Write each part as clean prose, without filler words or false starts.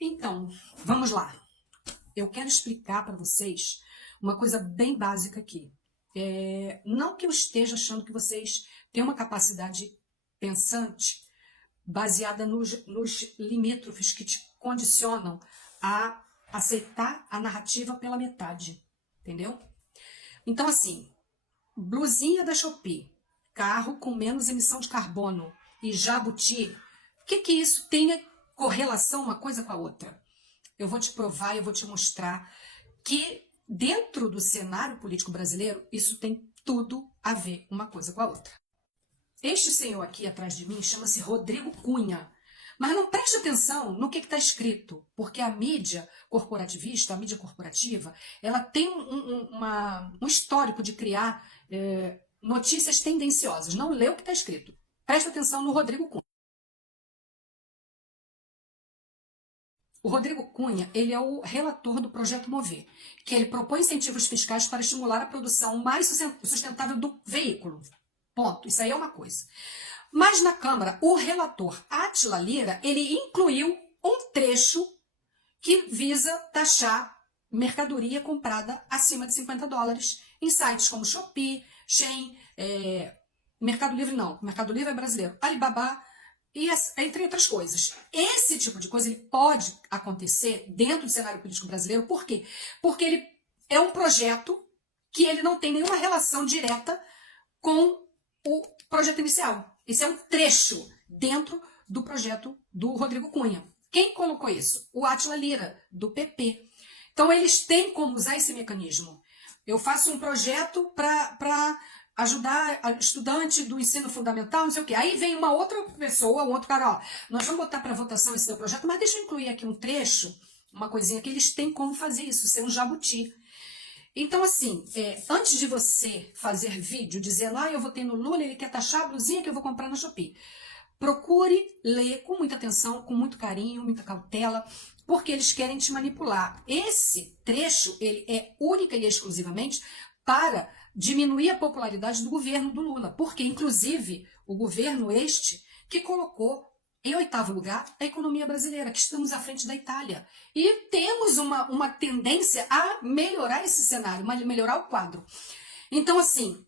Então, vamos lá. Eu quero explicar para vocês uma coisa bem básica aqui. Não que eu esteja achando que vocês têm uma capacidade pensante baseada nos limítrofes que te condicionam a aceitar a narrativa pela metade, entendeu? Então, assim, blusinha da Shopee, carro com menos emissão de carbono e jabuti, o que isso tem correlação uma coisa com a outra? Eu vou te provar, eu vou te mostrar que dentro do cenário político brasileiro, isso tem tudo a ver uma coisa com a outra. Este senhor aqui atrás de mim chama-se Rodrigo Cunha. Mas não preste atenção no que está escrito, porque a mídia corporativista, a mídia corporativa, ela tem um histórico de criar notícias tendenciosas. Não lê o que está escrito. Preste atenção no Rodrigo Cunha. O Rodrigo Cunha, ele é o relator do Projeto Mover, que ele propõe incentivos fiscais para estimular a produção mais sustentável do veículo. Ponto. Isso aí é uma coisa. Mas na Câmara, o relator Átila Lira, ele incluiu um trecho que visa taxar mercadoria comprada acima de $50 em sites como Shopee, Shein, Mercado Livre não, Mercado Livre é brasileiro, Alibaba, e entre outras coisas. Esse tipo de coisa ele pode acontecer dentro do cenário político brasileiro. Por quê? Porque ele é um projeto que ele não tem nenhuma relação direta com o projeto inicial. Esse é um trecho dentro do projeto do Rodrigo Cunha. Quem colocou isso? O Átila Lira, do PP. Então, eles têm como usar esse mecanismo. Eu faço um projeto para ajudar a estudante do ensino fundamental, não sei o quê. Aí vem uma outra pessoa, um outro cara, ó, nós vamos botar para votação esse seu projeto, mas deixa eu incluir aqui um trecho, uma coisinha que eles têm como fazer isso, ser um jabuti. Então, assim, antes de você fazer vídeo dizendo, eu votei no Lula, ele quer taxar a blusinha que eu vou comprar na Shopee, procure ler com muita atenção, com muito carinho, muita cautela, porque eles querem te manipular. Esse trecho, ele é única e exclusivamente para diminuir a popularidade do governo do Lula, porque, inclusive, o governo que colocou em 8º lugar a economia brasileira, que estamos à frente da Itália. E temos uma tendência a melhorar esse cenário, melhorar o quadro. Então, assim,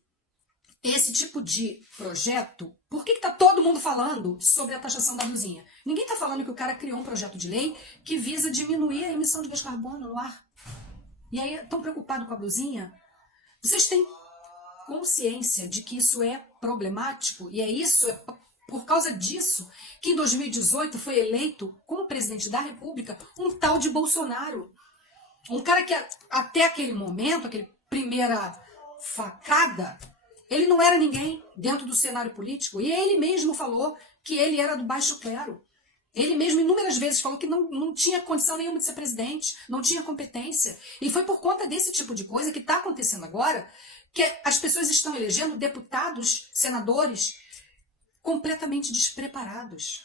esse tipo de projeto, por que está todo mundo falando sobre a taxação da blusinha? Ninguém está falando que o cara criou um projeto de lei que visa diminuir a emissão de gás carbono no ar. E aí estão preocupados com a blusinha? Vocês têm consciência de que isso é problemático? E é por causa disso que em 2018 foi eleito como presidente da República um tal de Bolsonaro. Um cara que até aquele momento, aquele primeira facada, ele não era ninguém dentro do cenário político. E ele mesmo falou que ele era do baixo clero. Ele mesmo inúmeras vezes falou que não tinha condição nenhuma de ser presidente, não tinha competência. E foi por conta desse tipo de coisa que está acontecendo agora que as pessoas estão elegendo deputados, senadores, completamente despreparados.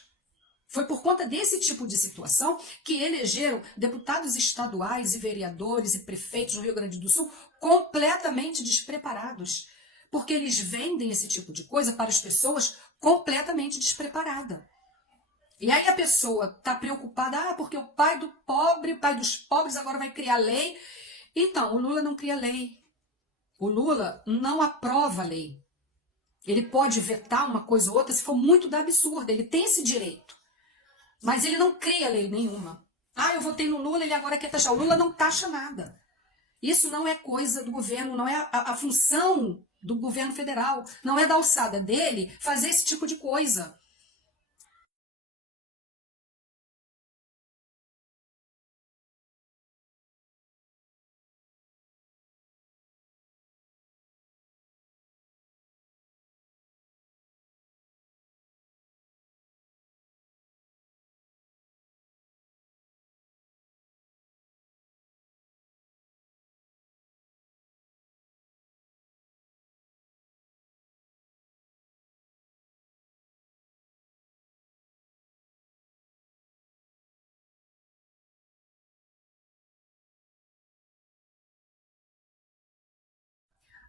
Foi por conta desse tipo de situação que elegeram deputados estaduais e vereadores e prefeitos no Rio Grande do Sul completamente despreparados. Porque eles vendem esse tipo de coisa para as pessoas completamente despreparadas. E aí a pessoa está preocupada, porque o pai dos pobres agora vai criar lei. Então, o Lula não cria lei. O Lula não aprova a lei. Ele pode vetar uma coisa ou outra se for muito da absurda, ele tem esse direito. Mas ele não cria lei nenhuma. Eu votei no Lula, ele agora quer taxar. O Lula não taxa nada. Isso não é coisa do governo, não é a função do governo federal. Não é da alçada dele fazer esse tipo de coisa.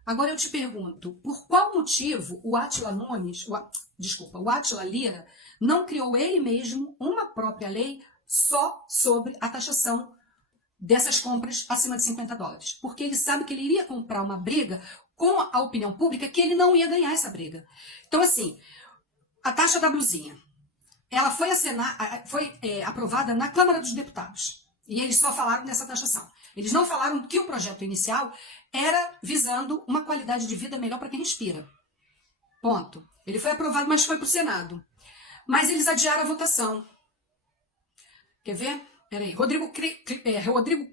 Agora eu te pergunto, por qual motivo o Átila Lira não criou ele mesmo uma própria lei só sobre a taxação dessas compras acima de $50, porque ele sabe que ele iria comprar uma briga com a opinião pública que ele não ia ganhar essa briga. Então, assim, a taxa da blusinha, ela foi aprovada na Câmara dos Deputados, e eles só falaram dessa taxação. Eles não falaram que o projeto inicial era visando uma qualidade de vida melhor para quem respira. Ponto. Ele foi aprovado, mas foi para o Senado. Mas eles adiaram a votação. Quer ver? Peraí. Rodrigo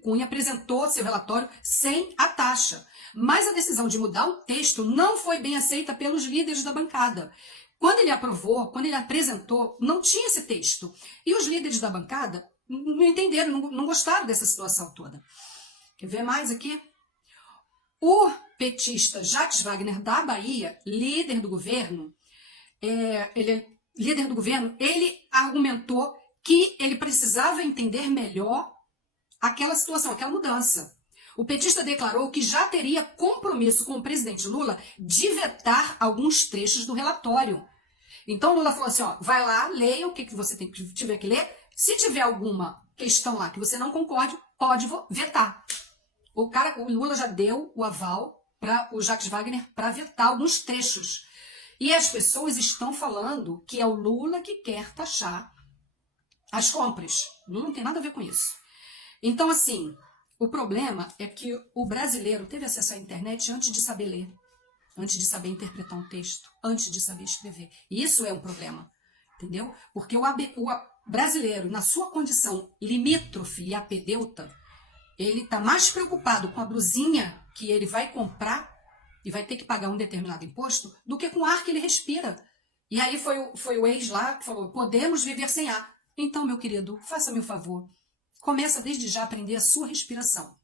Cunha apresentou seu relatório sem a taxa, mas a decisão de mudar o texto não foi bem aceita pelos líderes da bancada. Quando ele aprovou, quando ele apresentou, não tinha esse texto. E os líderes da bancada não entenderam, não gostaram dessa situação toda. Quer ver mais aqui? O petista Jacques Wagner da Bahia, líder do governo, ele argumentou que ele precisava entender melhor aquela situação, aquela mudança. O petista declarou que já teria compromisso com o presidente Lula de vetar alguns trechos do relatório. Então Lula falou assim, ó, vai lá, leia o que você tiver que ler. Se tiver alguma questão lá que você não concorde, pode vetar. O Lula já deu o aval para o Jacques Wagner para vetar alguns trechos. E as pessoas estão falando que é o Lula que quer taxar as compras. Lula não tem nada a ver com isso. Então, assim, o problema é que o brasileiro teve acesso à internet antes de saber ler, antes de saber interpretar um texto, antes de saber escrever. E isso é um problema, entendeu? Porque o brasileiro, na sua condição limítrofe e apedeuta, ele está mais preocupado com a blusinha que ele vai comprar e vai ter que pagar um determinado imposto do que com o ar que ele respira. E aí foi o ex lá que falou, podemos viver sem ar. Então, meu querido, faça-me o favor, começa desde já a aprender a sua respiração.